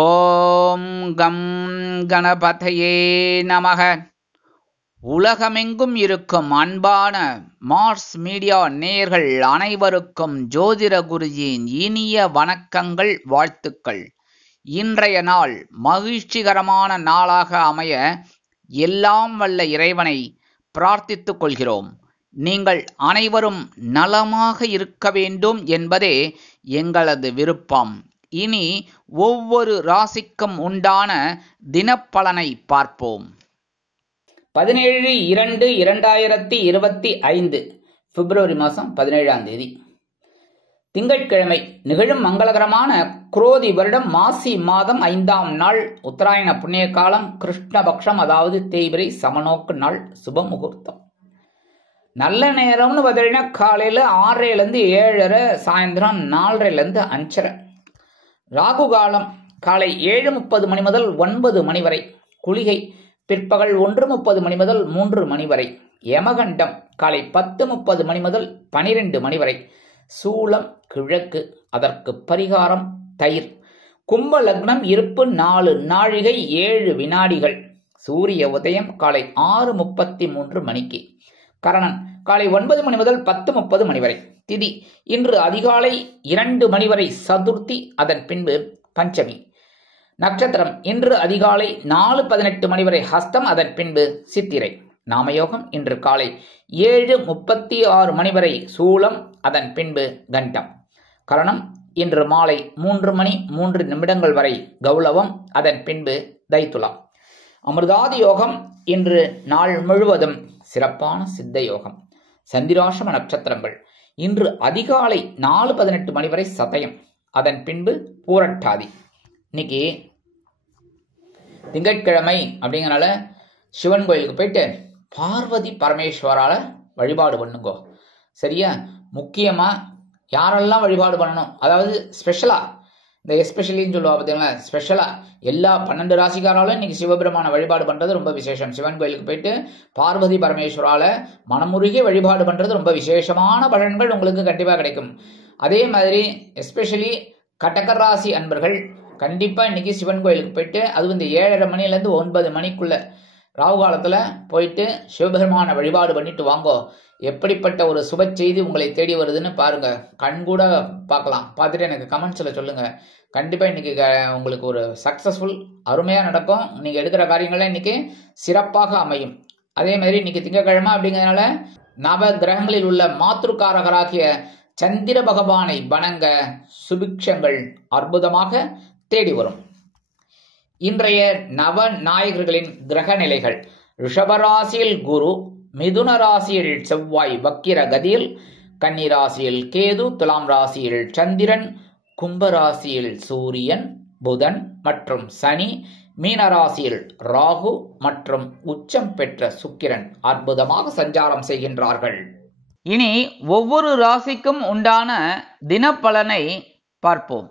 ஓம் come கணபதையே நமக. உலகமெங்கும் இருக்கும் அன்பான மார்ஸ் மீடியா நேயர்கள் அனைவருக்கும் ஜோதிட குருஜியின் இனிய வணக்கங்கள், வாழ்த்துக்கள். இன்றைய நாள் மகிழ்ச்சிகரமான நாளாக அமைய எல்லாம் வல்ல இறைவனை பிரார்த்தித்துக் கொள்கிறோம். நீங்கள் அனைவரும் நலமாக இருக்க வேண்டும் என்பதே எங்களது விருப்பம். இனி ஒவ்வொரு ராசிக்கும் உண்டான தினப்பலனை பார்ப்போம். 17/2/2025 பிப்ரவரி மாதம் 17ஆம் தேதி திங்கட்கிழமை. நிகழும் மங்களகரமான குரோதி வருடம் மாசி மாதம் 5ஆம் நாள், உத்தராயண புண்ணிய காலம், கிருஷ்ணபக்ஷம், அதாவது தேய்பிரை சமநோக்கு நாள், சுப முகூர்த்தம். நல்ல நேரம்னு பார்த்தீங்கன்னா காலையில் 6:30 7:30, சாயந்தரம் 4:30 5:30. ராகு காலம் காலை 7:30 மணி முதல் 9 மணி வரை. குளிகை பிற்பகல் 1:30 மணி முதல் 3 மணி வரை. யமகண்டம் காலை 10:30 மணி முதல் 12 மணி வரை. சூலம் கிழக்கு, அதற்கு பரிகாரம் தயிர். கும்ப லக்னம், இருப்பு 4 நாழிகை 7 வினாடிகள். சூரிய உதயம் காலை 6:33 மணிக்கு. கரணன் காலை 9 மணி முதல் 10:30 மணி வரை. திதி இன்று அதிகாலை 2 மணி வரை சதுர்த்தி, அதன் பின்பு பஞ்சமி. நட்சத்திரம் இன்று அதிகாலை 4:18 மணி வரை ஹஸ்தம், அதன் பின்பு சித்திரை. நாமயோகம் இன்று காலை 7:36 மணி வரை சூலம், அதன் பின்பு கண்டம். கரணம் இன்று மாலை 3 மணி 3 நிமிடங்கள் வரை கௌளவம், அதன் பின்பு தைத்துலாம். அமிர்தாதி யோகம் இன்று நாள் முழுவதும் சிறப்பான சித்த யோகம். சந்திராசிரம நட்சத்திரங்கள் இன்று அதிகாலை 4:18 மணி வரை சதயம், அதன் பின்பு பூரட்டாதி. இன்னைக்கு திங்கட்கிழமை அப்படிங்கிறனால சிவன் கோயிலுக்கு போயிட்டு பார்வதி பரமேஸ்வரால வழிபாடு பண்ணுங்கோ. சரியா? முக்கியமா யாரெல்லாம் வழிபாடு பண்ணணும், அதாவது ஸ்பெஷலா இந்த எஸ்பெஷலின்னு சொல்லுவா பார்த்தீங்களா, ஸ்பெஷலா எல்லா 12 ராசிக்காராலும் இன்னைக்கு சிவபெருமான வழிபாடு பண்றது ரொம்ப விசேஷம். சிவன் கோயிலுக்கு போயிட்டு பார்வதி பரமேஸ்வரால மனமுருகி வழிபாடு பண்றது ரொம்ப விசேஷமான பலன்கள் உங்களுக்கு கண்டிப்பா கிடைக்கும். அதே மாதிரி எஸ்பெஷலி கடக ராசி அன்பர்கள் கண்டிப்பா இன்னைக்கு சிவன் கோயிலுக்கு போயிட்டு, அதுவும் இந்த 7:30 மணிலேருந்து 9 மணிக்குள்ள ராகு காலத்துல போயிட்டு சிவபெருமான வழிபாடு பண்ணிட்டு வாங்கோ. எப்படிப்பட்ட ஒரு சுப செய்தி உங்களை தேடி வருதுன்னு பாருங்க. கண் கூட பார்க்கலாம். பார்த்துட்டு எனக்கு கமெண்ட்ஸில் சொல்லுங்க. கண்டிப்பா இன்னைக்கு உங்களுக்கு ஒரு சக்சஸ்ஃபுல் அருமையா நடக்கும். நீங்க எடுக்கிற காரியங்கள்லாம் இன்னைக்கு சிறப்பாக அமையும். அதே மாதிரி இன்னைக்கு திங்கட்கிழமை அப்படிங்கிறதுனால நவ கிரகங்களில் உள்ள மாத்ருக்காரகராகிய சந்திர பகவானை வணங்க சுபிக்ஷங்கள் அற்புதமாக தேடி வரும். இன்றைய நவ நாயகர்களின் கிரக நிலைகள்: ரிஷபராசியில் குரு, மிதுன ராசியில் செவ்வாய் வக்கிர கதியில், கன்னி ராசியில் கேது, துலாம் ராசியில் சந்திரன், கும்பராசியில் சூரியன், புதன் மற்றும் சனி, மீனராசியில் ராகு மற்றும் உச்சம் பெற்ற சுக்கிரன் அற்புதமாக சஞ்சாரம் செய்கின்றார்கள். இனி ஒவ்வொரு ராசிக்கும் உண்டான தினப்பலனை பார்ப்போம்.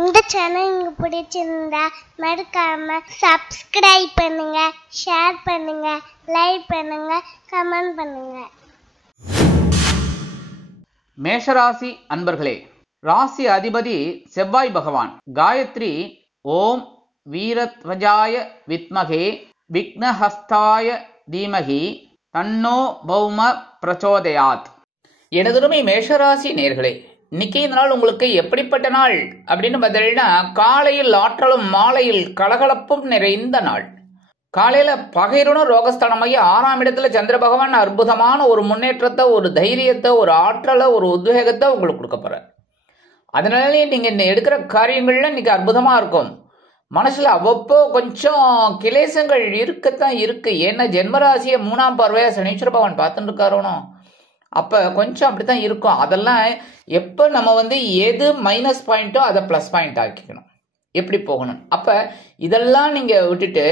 இந்த சேனல் உங்களுக்கு பிடிச்சிருந்தா மறக்காம சப்ஸ்கிரைப் பண்ணுங்க, ஷேர் பண்ணுங்க, லைக் பண்ணுங்க, கமெண்ட் பண்ணுங்க. மேஷராசி அன்பர்களே, ராசி அதிபதி செவ்வாய் பகவான். காயத்ரி ஓம் வீரத்வஜாய வித்மகே விக்னஹஸ்தாய தீமகி தன்னோ பௌம பிரச்சோதயாத். எனதருமை மேஷராசி நேர்களே, இன்னைக்கு இந்த நாள் உங்களுக்கு எப்படிப்பட்ட நாள் அப்படின்னு பார்த்தீங்கன்னா, காலையில் ஆற்றலும் மாலையில் கலகலப்பும் நிறைந்த நாள். காலையில பகைருணும் ரோகஸ்தானமாகி 6ஆம் இடத்துல சந்திர பகவான் அற்புதமான ஒரு முன்னேற்றத்தை, ஒரு தைரியத்தை, ஒரு ஆற்றலை, ஒரு உத்வேகத்தை உங்களுக்கு கொடுக்க போற. அதனாலே நீங்க இந்த எடுக்கிற காரியங்கள்ல இன்னைக்கு அற்புதமா இருக்கும். மனசுல அவ்வப்போ கொஞ்சம் கிளேசங்கள் இருக்கத்தான் இருக்கு. ஏன்னா ஜென்மராசியை 3ஆம் பார்வையா சனீஸ்வர பகவான் பார்த்துட்டு இருக்காரோனோ, அப்ப கொஞ்சம் அப்படித்தான் இருக்கும். அதெல்லாம் எப்ப நம்ம எது மைனஸ் பாயிண்டோ அதை பிளஸ் பாயிண்ட் ஆக்கிக்கணும், எப்படி போகணும். அப்ப இதெல்லாம் நீங்க விட்டுட்டு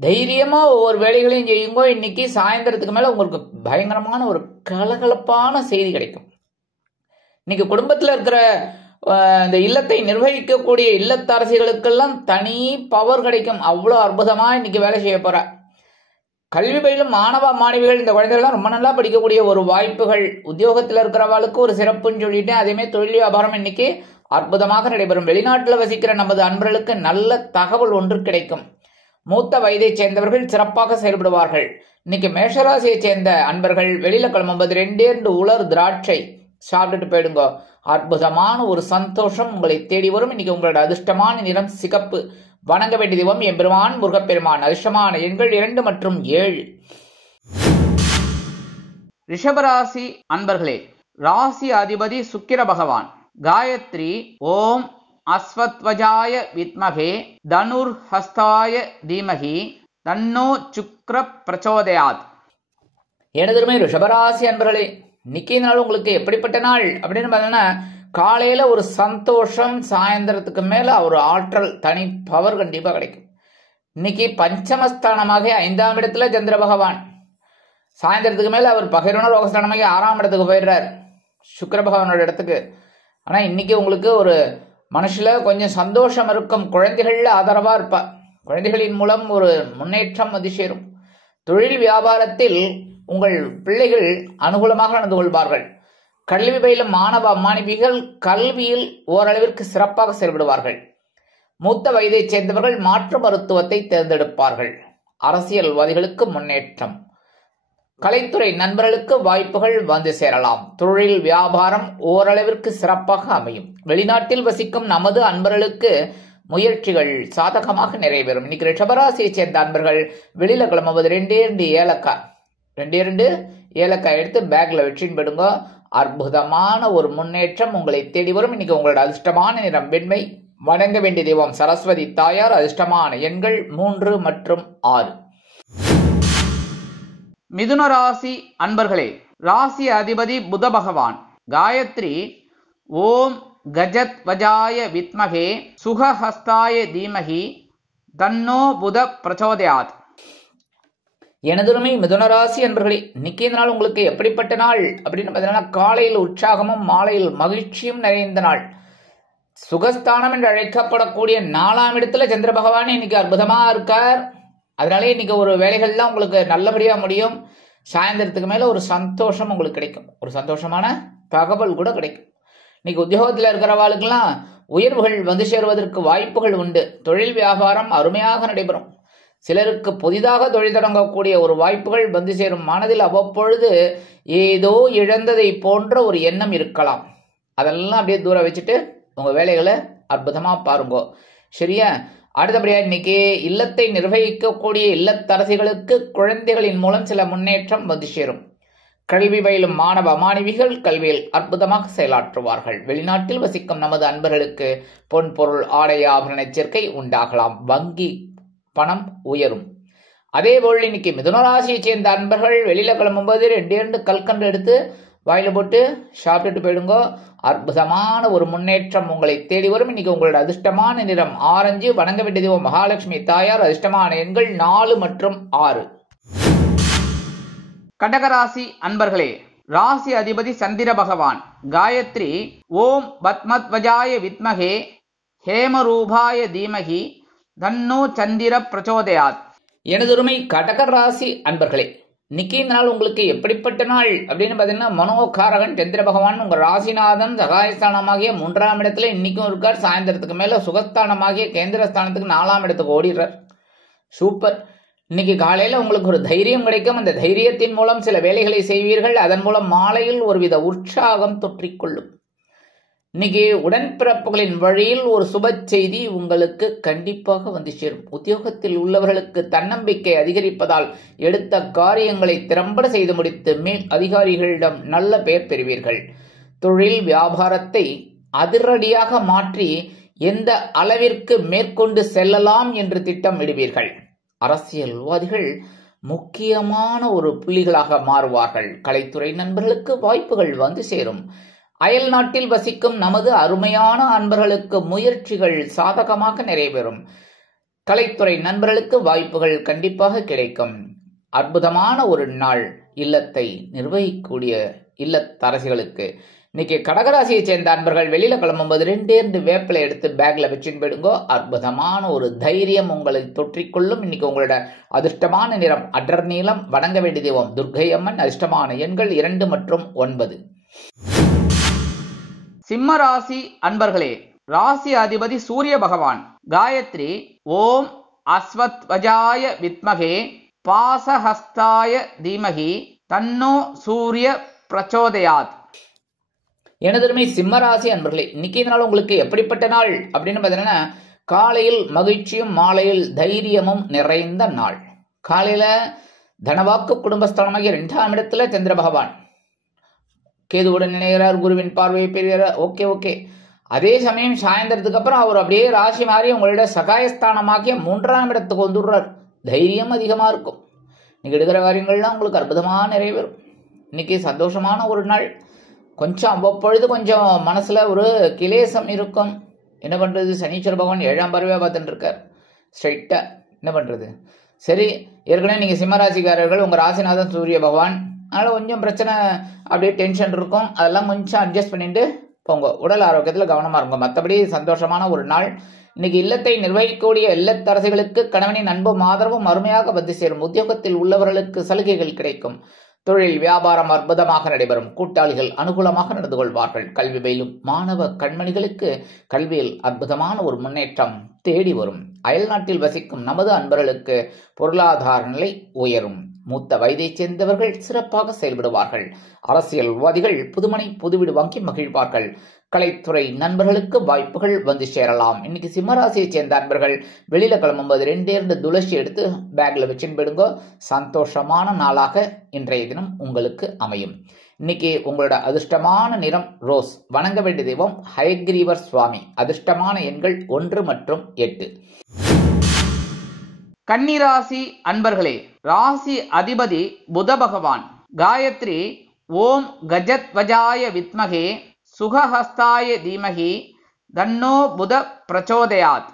தைரியமா ஒவ்வொரு வேலைகளையும் செய்யுங்கோ. இன்னைக்கு சாயந்தரத்துக்கு மேல உங்களுக்கு பயங்கரமான ஒரு கலகலப்பான செய்தி கிடைக்கும். இன்னைக்கு குடும்பத்துல இருக்கிற இந்த இல்லத்தை நிர்வகிக்கக்கூடிய இல்லத்தரசிகளுக்கெல்லாம் தனி பவர் கிடைக்கும். அவ்வளோ அற்புதமா இன்னைக்கு வேலை செய்ய போற. கல்வி பயிலும் மாணவ மாணவிகள், இந்த குழந்தைகள்லாம் ரொம்ப நல்லா படிக்கக்கூடிய ஒரு வாய்ப்புகள். உத்தியோகத்தில் இருக்கிறவளுக்கு ஒரு சிறப்புன்னு சொல்லிட்டேன். அதேமாதிரி தொழில் வியாபாரம் இன்னைக்கு அற்புதமாக நடைபெறும். வெளிநாட்டில் வசிக்கிற நமது அன்பர்களுக்கு நல்ல தகவல் ஒன்று கிடைக்கும். மூத்த வயதைச் சேர்ந்தவர்கள் சிறப்பாக செயல்படுவார்கள். இன்னைக்கு மேஷராசியை சேர்ந்த அன்பர்கள் வெளியில கிளம்பும்போது 2 உலர் திராட்சை சாப்பிட்டுட்டு போயிடுங்க. அற்புதமான ஒரு சந்தோஷம் உங்களை தேடி வரும். இன்னைக்கு உங்களோட அதிர்ஷ்டமான நிறம் சிகப்பு. வணங்க வேண்டிய தெய்வம் எம்பெருமான் முருகப்பெருமான். அதிர்ஷ்டமான எண்கள் 2 மற்றும் 7. ரிஷபராசி அன்பர்களே, ராசி அதிபதி சுக்கிர பகவான். காயத்ரி ஓம் அஸ்வத்வஜாய வித்மகே தனுர் ஹஸ்தாய தீமகி தன்னோ சுக்ர பிரச்சோதயாத். எனதுமே ரிஷபராசி அன்பர்களே, இன்னைக்கு நாள் உங்களுக்கு எப்படிப்பட்ட நாள் அப்படின்னு பார்த்தீங்கன்னா, காலையில ஒரு சந்தோஷம், சாயந்தரத்துக்கு மேல ஒரு ஆற்றல், தனி பவர் கண்டிப்பா கிடைக்கும். இன்னைக்கு பஞ்சமஸ்தானமாக 5ஆம் இடத்துல சந்திர பகவான், சாயந்தரத்துக்கு மேல அவர் பகிர்வன ரோகஸ்தானமாக 6ஆம் இடத்துக்கு போயிடுறார், சுக்கிர பகவானோட இடத்துக்கு. ஆனா இன்னைக்கு உங்களுக்கு ஒரு மனசுல கொஞ்சம் சந்தோஷம் இருக்கும். குழந்தைகள்ல ஆதரவா இருப்பா. குழந்தைகளின் மூலம் ஒரு முன்னேற்றம் வந்து சேரும். தொழில் வியாபாரத்தில் உங்கள் பிள்ளைகள் அனுகூலமாக நடந்து கொள்வார்கள். கல்வி பயிலும் மாணவ மாணவிகள் கல்வியில் ஓரளவிற்கு சிறப்பாக செயல்படுவார்கள். மூத்த வயதைச் சேர்ந்தவர்கள் மாற்று மருத்துவத்தை தேர்ந்தெடுப்பார்கள். அரசியல்வாதிகளுக்கு முன்னேற்றம். கலைத்துறை நண்பர்களுக்கு வாய்ப்புகள் வந்து சேரலாம். தொழில் வியாபாரம் ஓரளவிற்கு சிறப்பாக அமையும். வெளிநாட்டில் வசிக்கும் நமது அன்பர்களுக்கு முயற்சிகள் சாதகமாக நிறைவேறும். இன்னைக்கு ரிஷபராசியை சேர்ந்த அன்பர்கள் வெளியில கிளம்புவது 2 ஏலக்காய் 2 ஏலக்காய் எடுத்து பேக்ல வச்சுன்னு போயிடுங்க. அற்புதமான ஒரு முன்னேற்றம் உங்களை தேடி வரும். இன்னைக்கு உங்களோட அதிர்ஷ்டமான நிறம் வெண்மை. வணங்க வேண்டிய தெய்வம் சரஸ்வதி தாயார். அதிர்ஷ்டமான எண்கள் 3 மற்றும் 6. மிதுன ராசி அன்பர்களே, ராசி அதிபதி புத பகவான். காயத்ரி ஓம் கஜத் வஜாய வித்மகே சுகஹஸ்தாய தீமகி தன்னோ புத பிரச்சோதயாத். எனதுமே மிதுனராசி அன்பர்களே, இன்னைக்கு இந்த நாள் உங்களுக்கு எப்படிப்பட்ட நாள் அப்படின்னு பார்த்தீங்கன்னா, காலையில் உற்சாகமும் மாலையில் மகிழ்ச்சியும் நிறைந்த நாள். சுகஸ்தானம் என்று அழைக்கப்படக்கூடிய 4ஆம் இடத்துல சந்திர பகவான் இன்னைக்கு அற்புதமா இருக்கார். அதனாலே இன்னைக்கு ஒரு வேலைகள்லாம் உங்களுக்கு நல்லபடியா முடியும். சாயந்தரத்துக்கு மேல ஒரு சந்தோஷம் உங்களுக்கு கிடைக்கும். ஒரு சந்தோஷமான தகவல் கூட கிடைக்கும். இன்னைக்கு உத்தியோகத்தில் இருக்கிறவாளுக்கெல்லாம் உயர்வுகள் வந்து சேருவதற்கு வாய்ப்புகள் உண்டு. தொழில் வியாபாரம் அருமையாக நடைபெறும். சிலருக்கு புதிதாக தொழில் தொடங்கக்கூடிய ஒரு வாய்ப்புகள் வந்து சேரும். மனதில் அவ்வப்பொழுது ஏதோ இழந்ததை போன்ற ஒரு எண்ணம் இருக்கலாம். அதெல்லாம் அப்படியே தூர வச்சுட்டு உங்க வேலைகளை அற்புதமா பாருங்க. சரியா? அடுத்தபடியா இன்னைக்கு இல்லத்தை நிர்வகிக்கக்கூடிய இல்லத்தரசிகளுக்கு குழந்தைகளின் மூலம் சில முன்னேற்றம் வந்து சேரும். கல்வி பயிலும் மாணவ மாணவிகள் கல்வியில் அற்புதமாக செயலாற்றுவார்கள். வெளிநாட்டில் வசிக்கும் நமது அன்பர்களுக்கு பொன் பொருள் ஆடை ஆபரண சேர்க்கை உண்டாகலாம். வங்கி பணம் உயரும். அதேபோல் இன்னைக்கு மிதுனராசியை சேர்ந்த அன்பர்கள் வெளியில கிளம்பும்போது 2 கல்கண்டு எடுத்து வாயில போட்டு சாப்பிட்டுட்டு போயிடுங்க. அற்புதமான ஒரு முன்னேற்றம் உங்களை தேடி வரும். இன்னைக்கு உங்களோட அதிர்ஷ்டமான நிறம் ஆரஞ்சு. வணங்க வேண்டிய தெய்வம் மகாலட்சுமி தாயார். அதிர்ஷ்டமான எண்கள் 4 மற்றும் 6. கடகராசி அன்பர்களே, ராசி அதிபதி சந்திர பகவான். காயத்ரி ஓம் பத்மத்வஜாய வித்மகே ஹேமரூபாய தீமகி தன்னோ சந்திர பிரச்சோதயாத். எனதுரிமை கடகராசி அன்பர்களே, இன்னைக்கு இந்த நாள் உங்களுக்கு எப்படிப்பட்ட நாள் அப்படின்னு பார்த்தீங்கன்னா, மனோகாரகன் சந்திர பகவான் உங்க ராசிநாதன் சகாயஸ்தானமாகிய 3ஆம் இடத்துல இன்னைக்கும் இருக்கார். சாயந்தரத்துக்கு மேல சுகஸ்தானமாகிய கேந்திரஸ்தானத்துக்கு 4ஆம் இடத்துக்கு ஓடிடுறார். சூப்பர். இன்னைக்கு காலையில உங்களுக்கு ஒரு தைரியம் கிடைக்கும். அந்த தைரியத்தின் மூலம் சில வேலைகளை செய்வீர்கள். அதன் மூலம் மாலையில் ஒருவித உற்சாகம் தொற்றிக்கொள்ளும். இன்னைக்கு உடன்பிறப்புகளின் வழியில் ஒரு சுப செய்தி உங்களுக்கு கண்டிப்பாக வந்து சேரும். உத்தியோகத்தில் உள்ளவர்களுக்கு தன்னம்பிக்கை அதிகரிப்பதால் எடுத்த காரியங்களை திறம்பட செய்து முடித்து மேல் அதிகாரிகளிடம் நல்ல பெயர் பெறுவீர்கள். தொழில் வியாபாரத்தை அதிரடியாக மாற்றி எந்த அளவிற்கு மேற்கொண்டு செல்லலாம் என்று திட்டமிடுவீர்கள். அரசியல்வாதிகள் முக்கியமான ஒரு புள்ளிகளாக மாறுவார்கள். கலைத்துறை நண்பர்களுக்கு வாய்ப்புகள் வந்து சேரும். அயல் நாட்டில் வசிக்கும் நமது அருமையான அன்பர்களுக்கு முயற்சிகள் சாதகமாக நிறைவேறும். கலைத்துறை நண்பர்களுக்கு வாய்ப்புகள் கண்டிப்பாக கிடைக்கும். அற்புதமான ஒரு நாள் இல்லத்தை நிர்வகிக்கக்கூடிய இல்லத்தரசிகளுக்கு. இன்னைக்கு கடகராசியை சேர்ந்த அன்பர்கள் வெளியில கிளம்பும்போது 2 வேப்பிலை எடுத்து பேக்ல வச்சுன்னு போயிடுங்கோ. அற்புதமான ஒரு தைரியம் உங்களை தொற்றிக்கொள்ளும். இன்னைக்கு உங்களோட அதிர்ஷ்டமான நிறம் அடர் நீலம். வணங்க வேண்டிய தெய்வம் துர்க்கை அம்மன். அதிர்ஷ்டமான எண்கள் 2 மற்றும் 9. சிம்ம ராசி அன்பர்களே, ராசி அதிபதி சூரிய பகவான். காயத்ரி ஓம் அஸ்வத்வஜாய வித்மகே பாசஹஸ்தாய தீமகி தன்னோ சூரிய பிரச்சோதயாத். எனதருமை சிம்மராசி அன்பர்களே, இன்னைக்கு நாள் உங்களுக்கு எப்படிப்பட்ட நாள் அப்படின்னு பார்த்தீங்கன்னா, காலையில் மகிழ்ச்சியும் மாலையில் தைரியமும் நிறைந்த நாள். காலையில தனவாக்கு குடும்பஸ்தானமாகிய 2ஆம் இடத்துல சந்திர பகவான் கேதுவுடன் இணைகிறார், குருவின் பார்வையை பெறுகிறார். ஓகே. அதே சமயம் சாயந்தரத்துக்கு அப்புறம் அவர் அப்படியே ராசி மாறி உங்களோட சகாயஸ்தானமாகிய 3ஆம் இடத்துக்கு வந்துடுறார். தைரியம் அதிகமா இருக்கும். நீங்க எடுக்கிற காரியங்கள்லாம் உங்களுக்கு அற்புதமா நிறைவேறும். இன்னைக்கு சந்தோஷமான ஒரு நாள். கொஞ்சம் அவ்வப்பொழுது கொஞ்சம் மனசுல ஒரு கிலேசம் இருக்கும். என்ன பண்றது, சனீஸ்வர பகவான் 7ஆம் பார்வையா பார்த்துட்டு இருக்கார் ஸ்ட்ரைட்டா. என்ன பண்றது, சரி. ஏற்கனவே நீங்க சிம்மராசிக்காரர்கள், உங்க ராசிநாதன் சூரிய பகவான், அதனால கொஞ்சம் பிரச்சனை, அப்படியே டென்ஷன் இருக்கும். அதெல்லாம் கொஞ்சம் அட்ஜஸ்ட் பண்ணிட்டு போங்க. உடல் ஆரோக்கியத்துல கவனமா இருக்கும். மற்றபடி சந்தோஷமான ஒரு நாள். இன்னைக்கு இல்லத்தை நிர்வகிக்கக்கூடிய இல்லத்தரசிகளுக்கு கணவனின் அன்பும் ஆதரவும் அருமையாக வந்து சேரும். உத்தியோகத்தில் உள்ளவர்களுக்கு சலுகைகள் கிடைக்கும். தொழில் வியாபாரம் அற்புதமாக நடைபெறும். கூட்டாளிகள் அனுகூலமாக நடந்து கொள்வார்கள். கல்வி பயிலும் மாணவ கண்மணிகளுக்கு கல்வியில் அற்புதமான ஒரு முன்னேற்றம் தேடி வரும். அயல்நாட்டில் வசிக்கும் நமது அன்பர்களுக்கு பொருளாதார நிலை உயரும். மூத்த வயதைச் சேர்ந்தவர்கள் சிறப்பாக செயல்படுவார்கள். அரசியல்வாதிகள் புதுமனை புதுவீடு வாங்கி மகிழ்வார்கள். கலைத்துறை நண்பர்களுக்கு வாய்ப்புகள் வந்து சேரலாம். இன்னைக்கு சிம்மராசியை சேர்ந்த நண்பர்கள் வெளியில கிளம்பும்போது 2 துளசி எடுத்து பேக்ல வச்சுன்னு போயிடுங்க. சந்தோஷமான நாளாக இன்றைய தினம் உங்களுக்கு அமையும். இன்னைக்கு உங்களோட அதிர்ஷ்டமான நிறம் ரோஸ். வணங்க வேண்டிய தெய்வம் ஹயக்ரீவர் சுவாமி. அதிர்ஷ்டமான எண்கள் 1 மற்றும் 8. கன்னிராசி அன்பர்களே, ராசி அதிபதி புத பகவான். காயத்ரி ஓம் கஜத்வஜாய வித்மகே சுகஹஸ்தாய தீமகி தன்னோ புத பிரச்சோதயாத்.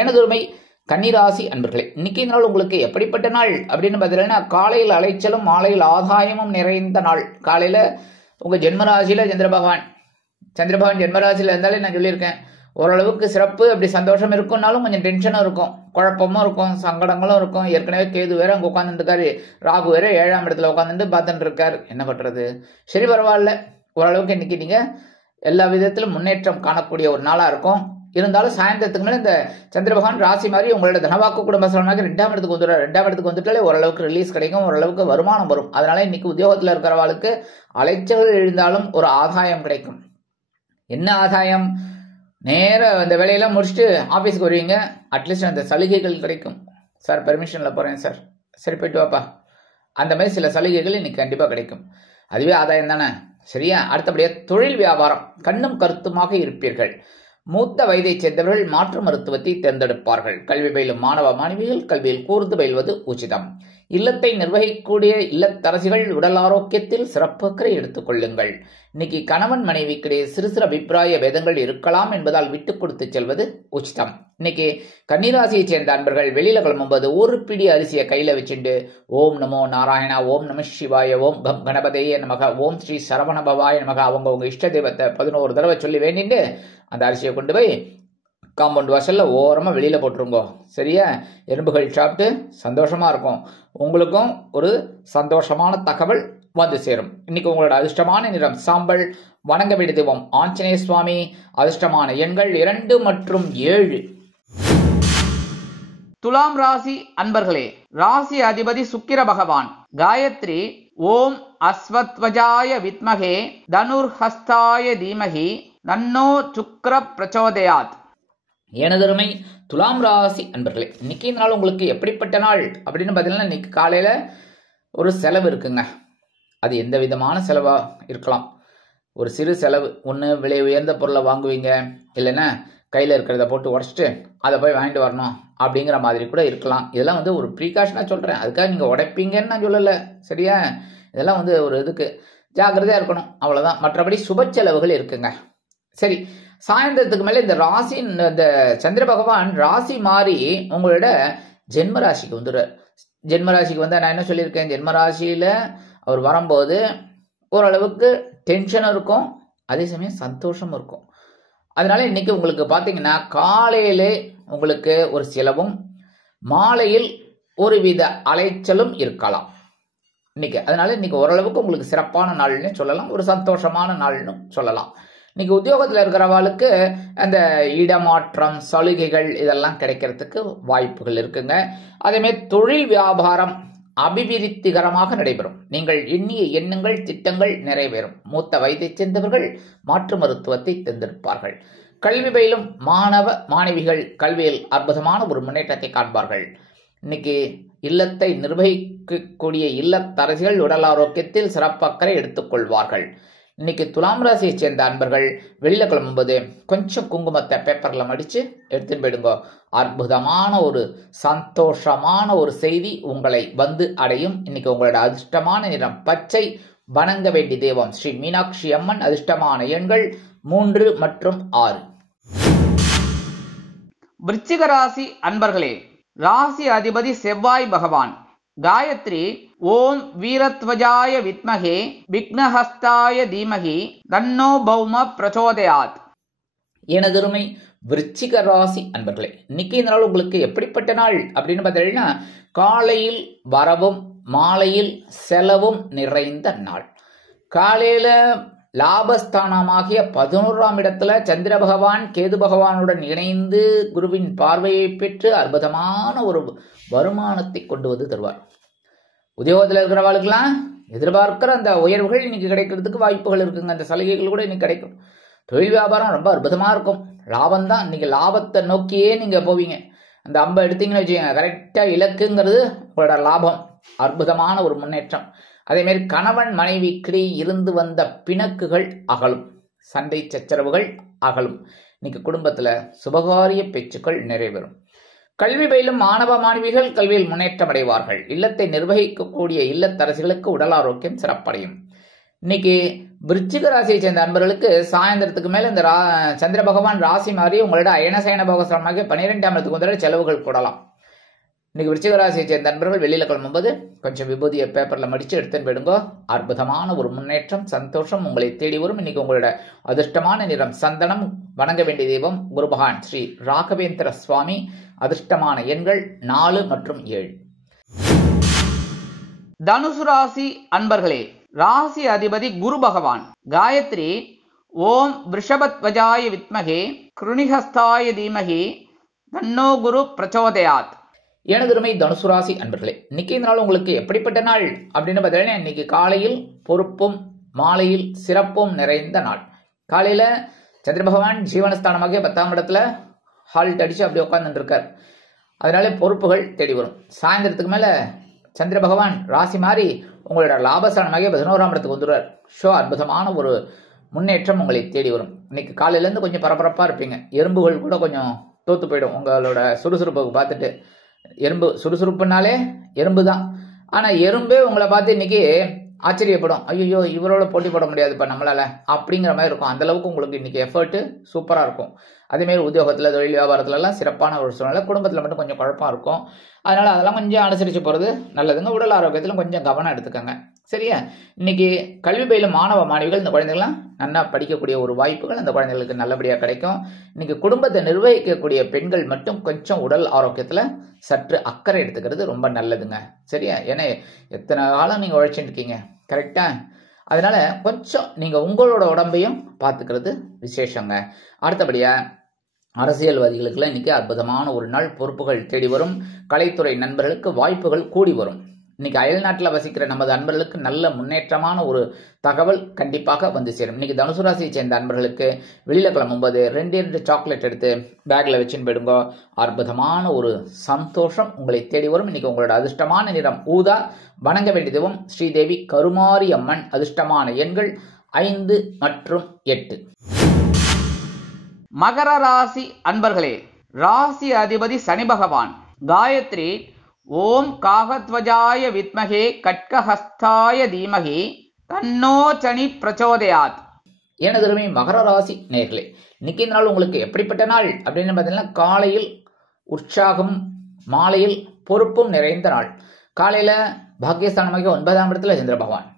எனதுரிமை கன்னிராசி அன்பர்களே, இன்னைக்கு நாள் உங்களுக்கு எப்படிப்பட்ட நாள் அப்படின்னு பார்த்தீங்கன்னா, காலையில் அலைச்சலும் மாலையில் ஆதாயமும் நிறைந்த நாள். காலையில உங்க ஜென்மராசியில சந்திரபகவான் ஜென்மராசியில இருந்தாலே நான் சொல்லியிருக்கேன், ஓரளவுக்கு சிறப்பு. அப்படி சந்தோஷம் இருக்கும்னாலும் கொஞ்சம் டென்ஷனும் இருக்கும், குழப்பமும் இருக்கும், சங்கடங்களும் இருக்கும். ஏற்கனவே கேது வேற அங்க உட்காந்துட்டு இருக்காரு, ராகு வேற 7ஆம் இடத்துல உட்காந்துட்டு பார்த்துட்டு இருக்காரு. என்ன பண்றது, சரி பரவாயில்ல. ஓரளவுக்கு இன்னைக்கு நீங்க எல்லா விதத்திலும் முன்னேற்றம் காணக்கூடிய ஒரு நாளா இருக்கும். இருந்தாலும் சாயந்தரத்துக்கு மேல இந்த சந்திர பகவான் ராசி மாதிரி உங்களோட தனவாக்கு குடும்பஸ்தானமாக 2ஆம் இடத்துக்கு வந்துடுறாரு. 2ஆம் இடத்துக்கு வந்துட்டாலே ஓரளவுக்கு ரிலீஸ் கிடைக்கும், ஓரளவுக்கு வருமானம் வரும். அதனால இன்னைக்கு உத்தியோகத்துல இருக்கிறவாளுக்கு அலைச்சல் எழுந்தாலும் ஒரு ஆதாயம் கிடைக்கும். என்ன ஆதாயம், நேர அந்த வேலையெல்லாம் முடிச்சுட்டு ஆபீஸ்க்கு வருவீங்க. அட்லீஸ்ட் அந்த சலுகைகள் கிடைக்கும். சார் பெர்மிஷன்ல போறேன் சார், சரி போயிட்டு வாப்பா, அந்த மாதிரி சில சலுகைகள் இன்னைக்கு கண்டிப்பா கிடைக்கும். அதுவே ஆதாயம் தானே, சரியா? அடுத்தபடியா தொழில் வியாபாரம் கண்ணும் கருத்துமாக இருப்பீர்கள். மூத்த வயதைச் சேர்ந்தவர்கள் மாற்று மருத்துவத்தை தேர்ந்தெடுப்பார்கள். கல்வி பயிலும் மாணவ மாணவிகள் கல்வியில் கூர்ந்து பயில்வது உச்சிதம். இல்லத்தை நிர்வகிக்கக்கூடிய இல்லத்தரசிகள் உடல் ஆரோக்கியத்தில் சிறப்பக்கறை எடுத்துக் கொள்ளுங்கள். இன்னைக்கு கணவன் மனைவிக்கிடையே சிறு சிறு அபிப்பிராய வேதங்கள் இருக்கலாம் என்பதால் விட்டுக் கொடுத்து செல்வது உச்சிதம். இன்னைக்கு கன்னிராசியை சேர்ந்த அன்பர்கள் வெளியில கிளம்பும்போது 1 பிடி அரிசியை கையில வச்சுட்டு ஓம் நமோ நாராயணா, ஓம் நம சிவாய, ஓம் கம் கணபதையே நமக, ஓம் ஸ்ரீ சரவணபவாய நமக, அவங்க இஷ்ட தெய்வத்தை 11 தடவை சொல்லி வேண்டிட்டு அந்த அரிசியை கொண்டு போய் காம்பவுண்ட் வாசல்ல ஓரமா வெளியில போட்டுருங்கோ, சரியா? எறும்புகள் சாப்பிட்டு சந்தோஷமா இருக்கும். உங்களுக்கும் ஒரு சந்தோஷமான தகவல் வந்து சேரும். இன்னைக்கு உங்களோட அதிர்ஷ்டமான நிறம் சாம்பல். வணங்க வேண்டிய தெய்வம் ஆஞ்சநேய சுவாமி. அதிர்ஷ்டமான எண்கள் 2 மற்றும் 7. துலாம் ராசி அன்பர்களே, ராசி அதிபதி சுக்கிர பகவான். காயத்ரி ஓம் அஸ்வத்வஜாய வித்மகே தனுர்ஹஸ்தாய தீமகி தன்னோ சுக்கிர பிரச்சோதயாத். எனதருமை துலாம் ராசி அன்பர்களே, இன்னைக்கு நாள் உங்களுக்கு எப்படிப்பட்ட நாள் அப்படின்னு பார்த்தீங்கன்னா, இன்னைக்கு காலையில ஒரு செலவு இருக்குங்க. அது எந்த விதமான செலவா இருக்கலாம். ஒரு சிறு செலவு, ஒன்று விலை உயர்ந்த பொருளை வாங்குவீங்க, இல்லைன்னா கையில் இருக்கிறத போட்டு உடச்சிட்டு அதை போய் வாங்கிட்டு வரணும் அப்படிங்கிற மாதிரி கூட இருக்கலாம். இதெல்லாம் வந்து ஒரு ப்ரீகாஷனாக சொல்கிறேன், அதுக்காக நீங்கள் உடைப்பீங்கன்னு நான் சொல்லலை, சரியா? இதெல்லாம் வந்து ஒரு இதுக்கு ஜாக்கிரதையாக இருக்கணும், அவ்வளோதான். மற்றபடி சுப செலவுகள் இருக்குங்க. சரி, சாயந்தரத்துக்கு மேலே இந்த ராசி, இந்த சந்திர பகவான் ராசி மாறி உங்களோட ஜென்ம ராசிக்கு வந்துடுறார். ஜென்ம ராசிக்கு வந்து நான் என்ன சொல்லியிருக்கேன், ஜென்ம ராசியில அவர் வரும்போது ஓரளவுக்கு டென்ஷனும் இருக்கும், அதே சமயம் சந்தோஷமும் இருக்கும். அதனால இன்னைக்கு உங்களுக்கு பார்த்தீங்கன்னா காலையிலே உங்களுக்கு ஒரு செலவும் மாலையில் ஒரு வித அலைச்சலும் இருக்கலாம் இன்னைக்கு. அதனால இன்னைக்கு ஓரளவுக்கு உங்களுக்கு சிறப்பான நாள்னு சொல்லலாம், ஒரு சந்தோஷமான நாள்னு சொல்லலாம். இன்னைக்கு உத்தியோகத்தில் இருக்கிறவங்களுக்கு அந்த இடமாற்றம், சலுகைகள் இதெல்லாம் கிடைக்கிறதுக்கு வாய்ப்புகள் இருக்குங்க. அதேமாதிரி தொழில் வியாபாரம் அபிவிருத்திகரமாக நடைபெறும். நீங்கள் எண்ணிய எண்ணங்கள், திட்டங்கள் நிறைவேறும். மூத்த வயதைச் சேர்ந்தவர்கள் மாற்று மருத்துவத்தை தேர்ந்தெடுப்பார்கள். கல்வி பயிலும் மாணவ மாணவிகள் கல்வியில் அற்புதமான ஒரு முன்னேற்றத்தை காண்பார்கள். இன்னைக்கு இல்லத்தை நிர்வகிக்கக்கூடிய இல்லத்தரசிகள் உடல் ஆரோக்கியத்தில் சிறப்பு அக்கறை எடுத்துக்கொள்வார்கள். இன்னைக்கு துலாம் ராசியை சேர்ந்த அன்பர்கள் வெளியில கிளம்பும்போது கொஞ்சம் குங்குமத்தை பேப்பர்ல மடிச்சு எடுத்துன்னு போயிடுங்க. அற்புதமான ஒரு சந்தோஷமான ஒரு செய்தி உங்களை வந்து அடையும். இன்னைக்கு உங்களோட அதிர்ஷ்டமான நிறம் பச்சை. வணங்க வேண்டிய தெய்வம் ஸ்ரீ மீனாட்சி அம்மன். அதிர்ஷ்டமான எண்கள் 3 மற்றும் 6. விருச்சிக ராசி அன்பர்களே, ராசி அதிபதி செவ்வாய் பகவான். காயத்ரி ஓம் வீரத்வஜாய வித்மகே விக்னஹஸ்தாய தீமகி தன்னோ பௌம பிரச்சோதயாத். எனதருமை விருச்சிக ராசி அன்பர்களே, இன்னைக்கு இந்த நாள் உங்களுக்கு எப்படிப்பட்ட நாள் அப்படின்னு பார்த்தீங்கன்னா, காலையில் வரவும் மாலையில் செலவும் நிறைந்த நாள். காலையில லாபஸ்தானமாகிய 11ஆம் இடத்துல சந்திர பகவான் கேது பகவானுடன் இணைந்து குருவின் பார்வையை பெற்று அற்புதமான ஒரு வருமானத்தை கொண்டு வந்து தருவார். உத்தியோகத்தில் இருக்கிறவர்களுக்கெல்லாம் எதிர்பார்க்கிற அந்த உயர்வுகள் இன்னைக்கு கிடைக்கிறதுக்கு வாய்ப்புகள் இருக்குங்க. அந்த சலுகைகள் கூட இன்னைக்கு கிடைக்கும். தொழில் வியாபாரம் ரொம்ப அற்புதமா இருக்கும். லாபம் தான். இன்னைக்கு லாபத்தை நோக்கியே நீங்க போவீங்க. அந்த அம்பை எடுத்தீங்கன்னு வச்சுக்கோங்க, கரெக்டா இலக்குங்கிறது உங்களோட லாபம். அற்புதமான ஒரு முன்னேற்றம். அதே மாதிரி கணவன் மனைவிக்கிடையே இருந்து வந்த பிணக்குகள் அகலும், சண்டை சச்சரவுகள் அகலும். இன்னைக்கு குடும்பத்துல சுபகாரிய பேச்சுக்கள் நிறைவேறும். கல்வி பயிலும் மாணவ மாணவிகள் கல்வியில் முன்னேற்றம் அடைவார்கள். இல்லத்தை நிர்வகிக்கக்கூடிய இல்லத்தரசிகளுக்கு உடல் ஆரோக்கியம் சிறப்படையும். இன்னைக்கு விருச்சிக ராசியை சேர்ந்த அன்பர்களுக்கு சாயந்தரத்துக்கு மேல இந்த சந்திர பகவான் ராசி மாறி உங்களோட அயனசயன போகசமாக 12ஆம் இடத்துக்கு வந்து செலவுகள் கூடலாம். இன்னைக்கு விருச்சிக ராசியை சேர்ந்த நண்பர்கள் வெளியில கிளம்பும்போது கொஞ்சம் விபூதியை பேப்பர்ல மடிச்சு எடுத்துன்னு போயிடுங்க. அற்புதமான ஒரு முன்னேற்றம், சந்தோஷம் உங்களை தேடி வரும். இன்னைக்கு உங்களோட அதிர்ஷ்டமான நிறம் சந்தனம். வணங்க வேண்டிய தெய்வம் குரு பகவான் ஸ்ரீ ராகவேந்திர சுவாமி. அதிர்ஷ்டமான எண்கள் 4 மற்றும் 7. தனுசு ராசி அன்பர்களே, ராசி அதிபதி குரு பகவான். காயத்ரி ஓம் ரிஷபத்வஜாய வித்மகே கிருணிஹஸ்தாய தீமகி தன்னோ குரு பிரச்சோதயாத். எனதுரிமை தனுசு ராசி அன்பர்களே, இன்னைக்கு இந்த நாள் உங்களுக்கு எப்படிப்பட்ட நாள் அப்படின்னு பார்த்தீங்கன்னா, இன்னைக்கு காலையில் பொறுப்பும் மாலையில் சிறப்பும் நிறைந்த நாள். காலையில சந்திர பகவான் ஜீவனஸ்தானமாக 10ஆம் இடத்துல ஹால்ட் அடிச்சு அப்படி உட்கார்ந்துட்டு இருக்கார். அதனால பொறுப்புகள் தேடி வரும். சாயந்தரத்துக்கு மேல சந்திர பகவான் ராசி மாறி உங்களோட லாபஸ்தானமாக 11ஆம் இடத்துக்கு வந்துடுவார். அற்புதமான ஒரு முன்னேற்றம் உங்களை தேடி வரும். இன்னைக்கு காலையில இருந்து கொஞ்சம் பரபரப்பா இருப்பீங்க. எறும்புகள் கூட கொஞ்சம் தோத்து போயிடும் உங்களோட சுறுசுறுப்புக்கு பார்த்துட்டு. எறும்பு சுறுசுறுப்புனாலே எறும்பு தான். ஆனா எறும்பே உங்களை பார்த்து இன்னைக்கு ஆச்சரியப்படும். ஐயோ இவரோட போட்டி போட முடியாதுப்பா நம்மளால அப்படிங்கிற மாதிரி இருக்கும். அந்த அளவுக்கு உங்களுக்கு இன்னைக்கு எஃபர்ட் சூப்பரா இருக்கும். அதே மாதிரி உத்தியோகத்துல தொழில் வியாபாரத்துல எல்லாம் சிறப்பான ஒரு சூழ்நிலை. குடும்பத்துல மட்டும் கொஞ்சம் குழப்பம் இருக்கும். அதனால அதெல்லாம் கொஞ்சம் அனுசரிச்சு போறது நல்லதுங்க. உடல் ஆரோக்கியத்திலும் கொஞ்சம் கவனம் எடுத்துக்கோங்க. சரியா? இன்னைக்கு கல்வி பயிலும் மாணவ மாணவிகள் இந்த குழந்தைகள்லாம் நல்லா படிக்கக்கூடிய ஒரு வாய்ப்புகள் அந்த குழந்தைகளுக்கு நல்லபடியா கிடைக்கும். இன்னைக்கு குடும்பத்தை நிர்வகிக்கக்கூடிய பெண்கள் மட்டும் கொஞ்சம் உடல் ஆரோக்கியத்துல சற்று அக்கறை எடுத்துக்கிறது ரொம்ப நல்லதுங்க. சரியா? ஏன்னா எத்தனை காலம் நீங்க உழைச்சிட்டு இருக்கீங்க, கரெக்டா? அதனால கொஞ்சம் நீங்க உங்களோட உடம்பையும் பார்த்துக்கிறது விசேஷங்க. அடுத்தபடியா அரசியல்வாதிகளுக்கு இன்னைக்கு அற்புதமான ஒரு நாள். பொறுப்புகள் தேடி வரும். கலைத்துறை நண்பர்களுக்கு வாய்ப்புகள் கூடி வரும். இன்னைக்கு அயல் நாட்டில் வசிக்கிற நமது அன்பர்களுக்கு நல்ல முன்னேற்றமான ஒரு தகவல் கண்டிப்பாக வந்து சேரும். இன்னைக்கு தனுசு ராசியை சேர்ந்த அன்பர்களுக்கு வெளியில கிளம்பும்போது 2 சாக்லேட் எடுத்து பேக்ல வச்சுன்னு போயிடுங்க. அற்புதமான ஒரு சந்தோஷம் உங்களை தேடி வரும். இன்னைக்கு உங்களோட அதிர்ஷ்டமான நிறம் ஊதா. வணங்க வேண்டியதும் ஸ்ரீதேவி கருமாரி அம்மன். அதிர்ஷ்டமான எண்கள் 5 மற்றும் 8. மகர ராசி அன்பர்களே, ராசி அதிபதி சனி பகவான். காயத்ரி ஓம் காகத்வஜாய வித்மகே கட்கஹஸ்தாய தீமகி தன்னோ சனி பிரச்சோதயாத். எனதருமை மகர ராசி நேயர்களே, இன்னைக்கு இந்த நாள் உங்களுக்கு எப்படிப்பட்ட நாள் அப்படின்னு பார்த்தீங்கன்னா, காலையில் உற்சாகம், மாலையில் பொறுப்பும் நிறைந்த நாள். காலையில பாக்கியஸ்தானமாக 9ஆம் இடத்துல சந்திர பகவான்.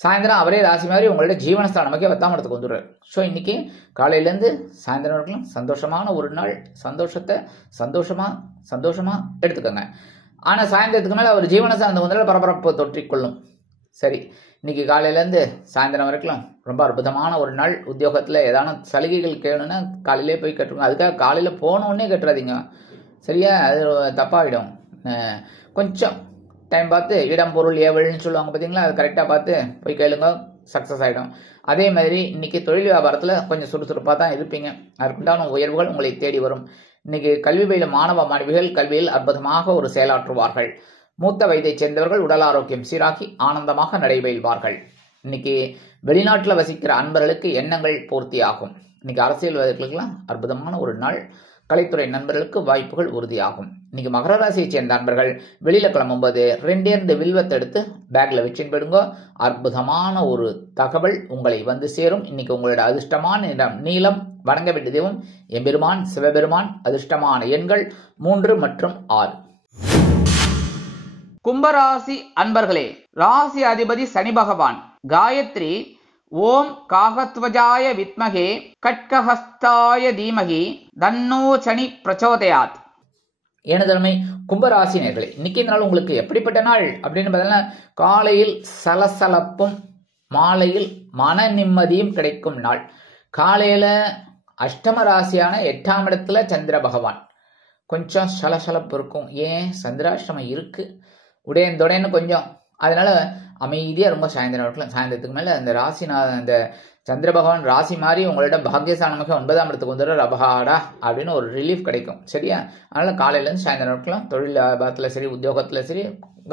சாயந்தரம் அவரே ராசி மாதிரி உங்களோட ஜீவனஸ்தானமாக 10ஆம் இடத்துக்கு வந்துடுறார். ஸோ இன்னைக்கு காலையிலேருந்து சாயந்தரம் வரைக்கும் சந்தோஷமான ஒரு நாள். சந்தோஷத்தை சந்தோஷமா எடுத்துக்கோங்க. ஆனா சாயந்தரத்துக்கு மேல அவர் ஜீவனஸ்தானத்துக்கு வந்து பரபரப்பு தொற்றிக்கொள்ளும். சரி, இன்னைக்கு காலையிலேருந்து சாயந்தரம் வரைக்கும் ரொம்ப அற்புதமான ஒரு நாள். உத்தியோகத்தில் ஏதான சலுகைகள் கேட்கணுன்னா காலையிலே போய் கட்டுருங்க. அதுக்காக காலையில் போனோடனே கட்டுறாதீங்க, சரியா? அது தப்பாகிடும். கொஞ்சம் டைம் பார்த்து இடம் பொருள் ஏவல்னு சொல்லுவாங்க பார்த்தீங்களா, அது கரெக்டாக பார்த்து போய் கேளுங்க, சக்ஸஸ் ஆகிடும். அதே மாதிரி இன்னைக்கு தொழில் வியாபாரத்தில் கொஞ்சம் சுறுசுறுப்பாக தான் இருப்பீங்க. அதற்குண்டான உயர்வுகள் உங்களை தேடி வரும். இன்னைக்கு கல்வி பயிலும் மாணவ மாணவிகள் கல்வியில் அற்புதமாக ஒரு செயலாற்றுவார்கள். மூத்த வயதைச் சேர்ந்தவர்கள் உடல் ஆரோக்கியம் சீராகி ஆனந்தமாக நடைபெறுவார்கள். இன்னைக்கு வெளிநாட்டில் வசிக்கிற அன்பர்களுக்கு எண்ணங்கள் பூர்த்தியாகும். இன்னைக்கு அரசியல்வாதிகளுக்கெல்லாம் அற்புதமான ஒரு நாள். கலைத்துறை நண்பர்களுக்கு வாய்ப்புகள் உறுதியாகும். இன்னைக்கு மகர ராசியை சேர்ந்த நண்பர்கள் வெளியில கிளம்பும்போது 2 வில்வத்தை எடுத்து பேக்ல வச்சுன்னு போயிடுங்க. அற்புதமான ஒரு தகவல் உங்களை வந்து சேரும். இன்னைக்கு உங்களோட அதிர்ஷ்டமான நிறம் நீலம். வணங்க வேண்டிய தெய்வம் எம்பெருமான் சிவபெருமான். அதிர்ஷ்டமான எண்கள் 3 மற்றும் 6. கும்பராசி அன்பர்களே, ராசி அதிபதி சனி பகவான். காயத்ரி ஓம் காகத்வஜாய வித்மகே கட்கஹஸ்தாய தீமகி தன்னோ சனி பிரச்சோதயாத். எனதன்மை கும்பராசினியர்களே, இன்னைக்கு இந்த நாள் உங்களுக்கு எப்படிப்பட்ட நாள் அப்படின்னு பார்த்தீங்கன்னா, காலையில் சலசலப்பும் மாலையில் மன நிம்மதியும் கிடைக்கும் நாள். காலையில அஷ்டம ராசியான 8ஆம் இடத்துல சந்திர பகவான். கொஞ்சம் சலசலப்பு இருக்கும். ஏன்? சந்திராஷ்டமம் இருக்கு, உடையன்னு கொஞ்சம். அதனால அமைதியா ரொம்ப சாயந்தரத்துக்கு மேல அந்த ராசி அந்த சந்திர பகவான் ராசி மாதிரி உங்களோட பாக்கியஸ்தானமாக 9ஆம் இடத்துக்கு வந்துடுற அபகாடா அப்படின்னு ஒரு ரிலீஃப் கிடைக்கும், சரியா? அதனால காலையில இருந்து சாயந்தரம் தொழில் வியாபாரத்துல சரி உத்தியோகத்துல சரி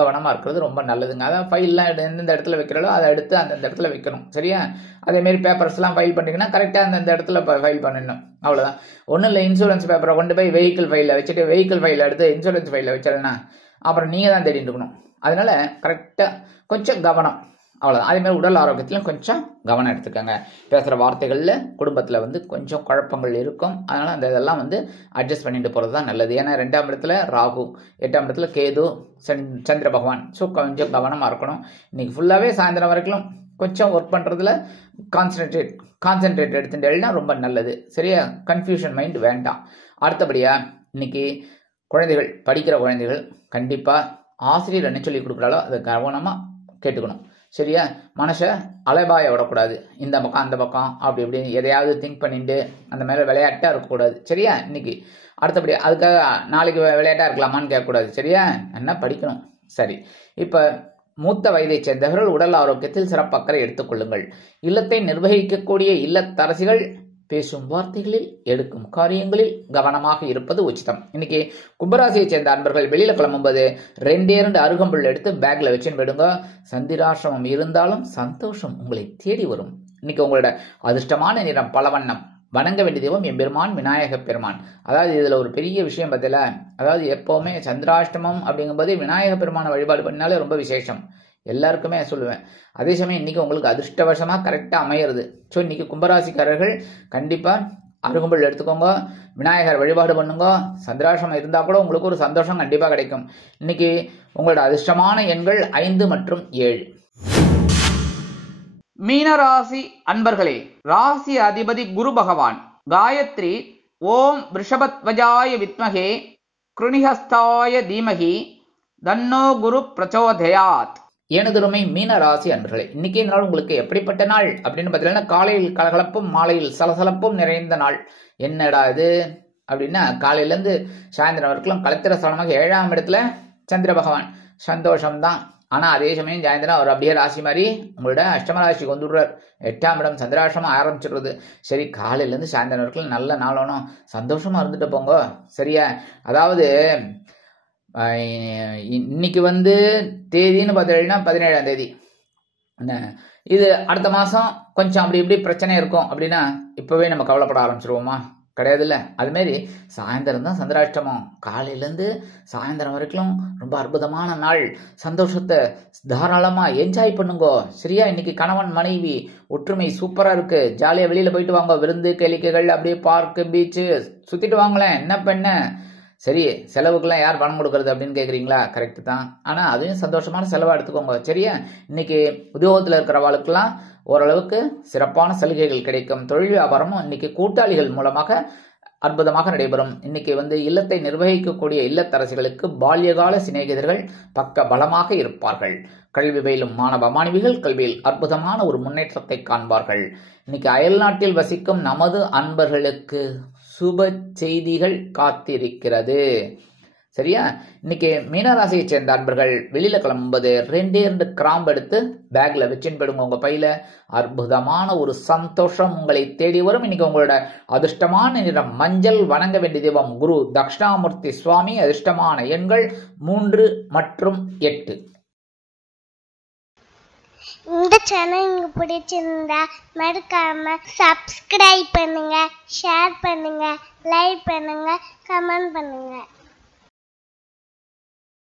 கவனமா இருக்கிறது ரொம்ப நல்லதுங்க. அதான் ஃபைல்லாம் எந்தெந்த இடத்துல வைக்கிறதோ அதை எடுத்து அந்தந்த இடத்துல வைக்கணும், சரியா? அதே மாதிரி பேப்பர்ஸ் எல்லாம் ஃபைல் பண்ணிங்கன்னா கரெக்டா அந்தந்த இடத்துல ஃபைல் பண்ணணும், அவ்வளவுதான். ஒன்றும் இல்லை, இன்சூரன்ஸ் பேப்பரை கொண்டு போய் வெஹிக்கிள் ஃபைல வச்சுட்டு வெஹிக்கிள் ஃபைல எடுத்து இன்சூரன்ஸ் ஃபைல வச்சிடனா அப்புறம் நீங்க தான் தேடிட்டு இருக்கணும். அதனால கரெக்டா கொஞ்சம் கவனம், அவ்வளவுதான். அதே மாதிரி உடல் ஆரோக்கியத்திலும் கொஞ்சம் கவனம் எடுத்துக்கோங்க. பேசுற வார்த்தைகள்ல குடும்பத்துல கொஞ்சம் குழப்பங்கள் இருக்கும். அதனால அந்த இதெல்லாம் அட்ஜஸ்ட் பண்ணிட்டு போறது தான் நல்லது. ஏன்னா 2ஆம் இடத்துல ராகு, 8ஆம் இடத்துல கேது, சந்திர பகவான். ஸோ கொஞ்சம் கவனமா இருக்கணும். இன்னைக்கு ஃபுல்லாவே சாயந்தரம் வரைக்கும் கொஞ்சம் ஒர்க் பண்றதுல கான்சென்ட்ரேட் எடுத்துட்டேன்னா ரொம்ப நல்லது, சரியா? கன்ஃபியூஷன் மைண்ட் வேண்டாம். அடுத்தபடியா இன்னைக்கு குழந்தைகள், படிக்கிற குழந்தைகள் கண்டிப்பா ஆசிரியர் என்ன சொல்லி கொடுக்குறாலோ அதை கவனமா கேட்டுக்கணும், சரியா? மனசை அலைபாய விடக்கூடாது. இந்த பக்கம் அந்த பக்கம் அப்படி இப்படி எதையாவது திங்க் பண்ணிட்டு அந்த மேல விளையாட்டா இருக்கக்கூடாது, சரியா? இன்னைக்கு அடுத்தபடி அதுக்காக நாளைக்கு விளையாட்டா இருக்கலாமான்னு கேட்கக்கூடாது, சரியா? என்ன படிக்கணும், சரி. இப்ப மூத்த வயதை சேர்ந்தவர்கள் உடல் ஆரோக்கியத்தில் சிறப்பக்கறை எடுத்துக்கொள்ளுங்கள். இல்லத்தை நிர்வகிக்கக்கூடிய இல்லத்தரசிகள் பேசும் வார்த்தைகளில் எடுக்கும் காரியங்களில் கவனமாக இருப்பது உச்சிதம். இன்னைக்கு கும்பராசியை சேர்ந்த அன்பர்கள் வெளியில கிளம்பும்போது 2 அருகம்புல் எடுத்து பேக்ல வச்சுன்னு போயிடுங்க. சந்திராசிரமம் இருந்தாலும் சந்தோஷம் உங்களை தேடி வரும். இன்னைக்கு உங்களோட அதிர்ஷ்டமான நிறம் பலவண்ணம். வணங்க வேண்டிய தெய்வம் எம்பெருமான் விநாயக பெருமான். அதாவது இதுல ஒரு பெரிய விஷயம் பார்த்தல, அதாவது எப்பவுமே சந்திராஷ்டமம் அப்படிங்கும்போது விநாயக பெருமான வழிபாடு பண்ணாலே ரொம்ப விசேஷம், எல்லாருக்குமே சொல்லுவேன். அதே சமயம் இன்னைக்கு உங்களுக்கு அதிர்ஷ்டவசமா கரெக்டா அமையிறது. ஸோ இன்னைக்கு கும்பராசிக்காரர்கள் கண்டிப்பா அருகம்புல் எடுத்துக்கோங்க, விநாயகர் வழிபாடு பண்ணுங்க. சந்திராசிரமம் இருந்தா கூட உங்களுக்கு ஒரு சந்தோஷம் கண்டிப்பா கிடைக்கும். இன்னைக்கு உங்களோட அதிர்ஷ்டமான எண்கள் 5 மற்றும் 7. மீனராசி அன்பர்களே, ராசி அதிபதி குரு பகவான். காயத்ரி ஓம் ரிஷபத்வஜாய வித்மகே கிருணிஹஸ்தாய தீமகி தன்னோ குரு பிரச்சோதயாத். எனதுருமை மீன ராசி அன்பர்களே, இன்னைக்கு இந்த நாள் உங்களுக்கு எப்படிப்பட்ட நாள் அப்படின்னு பார்த்தீங்கன்னா, காலையில் கலகலப்பும் மாலையில் சலசலப்பும் நிறைந்த நாள். என்னடா இது அப்படின்னா, காலையில இருந்து சாயந்தரம் வரைக்கும் கலத்திர ஸ்தானமாக 7ஆம் இடத்துல சந்திர பகவான். சந்தோஷம்தான். ஆனா அதே சமயம் சாயந்தரம் அவர் அப்படியே ராசி மாதிரி உங்களோட அஷ்டம ராசிக்கு வந்துடுறார். 8ஆம் இடம் சந்திராஷ்டமம் ஆரம்பிச்சிடுறது. சரி, காலையில இருந்து சாயந்தரம் வரைக்கும் நல்ல நாளானும் சந்தோஷமா இருந்துட்டு போங்க, சரியா? அதாவது இன்னைக்கு தேதின்னு பார்த்தீங்கன்னா 17ஆம் தேதி. இது அடுத்த மாசம் கொஞ்சம் அப்படி இப்படி பிரச்சனை இருக்கும் அப்படின்னா இப்பவே நம்ம கவலைப்பட ஆரம்பிச்சிருவோமா? கிடையாது இல்ல. அது மாதிரி சாயந்தரம் தான் சந்திராஷ்டமம். காலையில இருந்து சாயந்தரம் வரைக்கும் ரொம்ப அற்புதமான நாள். சந்தோஷத்தை தாராளமா என்ஜாய் பண்ணுங்க, சரியா? இன்னைக்கு கணவன் மனைவி ஒற்றுமை சூப்பரா இருக்கு. ஜாலியா வெளியில போயிட்டு வாங்க. விருந்து கேளிக்கைகள் அப்படியே பார்க்கு பீச்சு சுத்திட்டு வாங்களேன். என்ன பண்ண சரி, செலவுக்கெல்லாம் யார் பணம் கொடுக்கறது அப்படின்னு கேட்குறீங்களா? கரெக்ட் தான். ஆனால் அதையும் சந்தோஷமான செலவாக எடுத்துக்கோங்க, சரியா? இன்னைக்கு உத்தியோகத்தில் இருக்கிறவாளுக்கெல்லாம் ஓரளவுக்கு சிறப்பான சலுகைகள் கிடைக்கும். தொழில் வியாபாரமும் இன்னைக்கு கூட்டாளிகள் மூலமாக அற்புதமாக நடைபெறும். இன்னைக்கு இல்லத்தை நிர்வகிக்கக்கூடிய இல்லத்தரசிகளுக்கு பால்யகால சிநேகிதர்கள் பக்க பலமாக இருப்பார்கள். கல்வி பயிலும் மாணவ மாணவிகள் கல்வியில் அற்புதமான ஒரு முன்னேற்றத்தை காண்பார்கள். இன்னைக்கு அயல்நாட்டில் வசிக்கும் நமது அன்பர்களுக்கு சுப செய்திகள் காத்திருக்கிறது. சரியா? இன்னைக்கு மீனராசியை சேர்ந்த அன்பர்கள் வெளியில கிளம்பும்போது 2 கிராம்பு எடுத்து பேக்ல வச்சுன்னு போயிடுங்க. உங்க பையில அற்புதமான ஒரு சந்தோஷம் உங்களை தேடி வரும். இன்னைக்கு உங்களோட அதிர்ஷ்டமான நிறம் மஞ்சள். வணங்க வேண்டிய தெய்வம் குரு தட்சிணாமூர்த்தி சுவாமி. அதிர்ஷ்டமான எண்கள் 3 மற்றும் 8. இந்த சேனல் உங்களுக்கு பிடிச்சிருந்தா மறக்காம சப்ஸ்கிரைப் பண்ணுங்க, ஷேர் பண்ணுங்க, லைக் பண்ணுங்க, கமெண்ட் பண்ணுங்க.